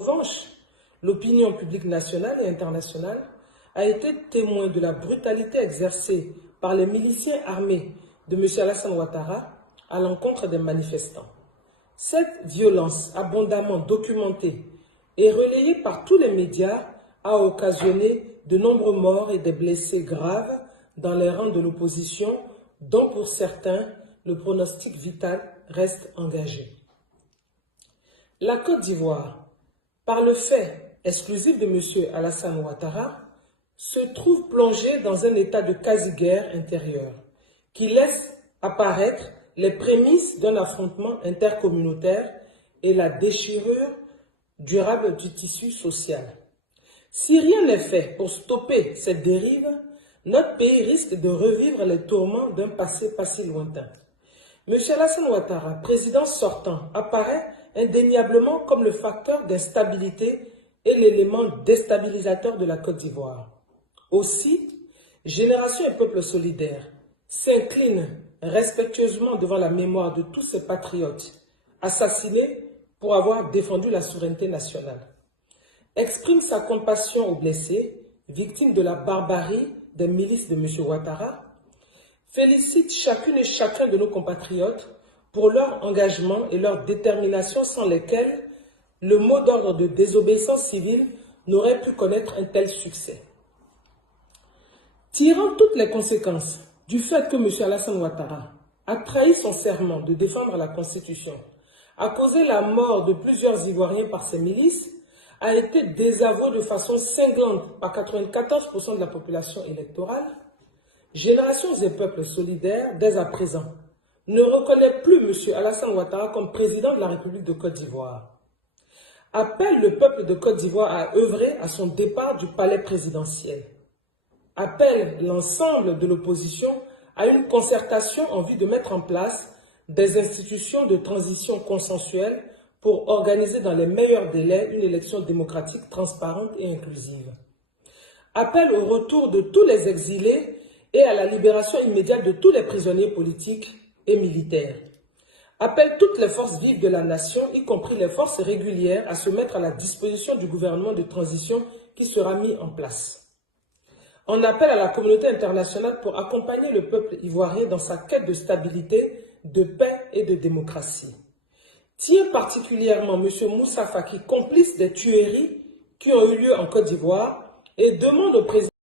En revanche, l'opinion publique nationale et internationale a été témoin de la brutalité exercée par les miliciens armés de M. Alassane Ouattara à l'encontre des manifestants. Cette violence abondamment documentée et relayée par tous les médias a occasionné de nombreux morts et des blessés graves dans les rangs de l'opposition, dont pour certains, le pronostic vital reste engagé. La Côte d'Ivoire, par le fait exclusif de M. Alassane Ouattara, se trouve plongée dans un état de quasi-guerre intérieure qui laisse apparaître les prémices d'un affrontement intercommunautaire et la déchirure durable du tissu social. Si rien n'est fait pour stopper cette dérive, notre pays risque de revivre les tourments d'un passé pas si lointain. M. Alassane Ouattara, président sortant, apparaît indéniablement comme le facteur d'instabilité et l'élément déstabilisateur de la Côte d'Ivoire. Aussi, Génération et Peuple solidaire s'incline respectueusement devant la mémoire de tous ces patriotes assassinés pour avoir défendu la souveraineté nationale. Exprime sa compassion aux blessés, victimes de la barbarie des milices de M. Ouattara, félicite chacune et chacun de nos compatriotes pour leur engagement et leur détermination sans lesquels le mot d'ordre de désobéissance civile n'aurait pu connaître un tel succès. Tirant toutes les conséquences du fait que M. Alassane Ouattara a trahi son serment de défendre la Constitution, a causé la mort de plusieurs Ivoiriens par ses milices, a été désavoué de façon cinglante par 94% de la population électorale, Générations et Peuples solidaires, dès à présent, ne reconnaît plus M. Alassane Ouattara comme président de la République de Côte d'Ivoire. Appelle le peuple de Côte d'Ivoire à œuvrer à son départ du palais présidentiel. Appelle l'ensemble de l'opposition à une concertation en vue de mettre en place des institutions de transition consensuelle pour organiser dans les meilleurs délais une élection démocratique, transparente et inclusive. Appelle au retour de tous les exilés et à la libération immédiate de tous les prisonniers politiques et militaires. Appelle toutes les forces vives de la nation, y compris les forces régulières, à se mettre à la disposition du gouvernement de transition qui sera mis en place. On appelle à la communauté internationale pour accompagner le peuple ivoirien dans sa quête de stabilité, de paix et de démocratie. Tient particulièrement M. Moussa Faki, complice des tueries qui ont eu lieu en Côte d'Ivoire, et demande au président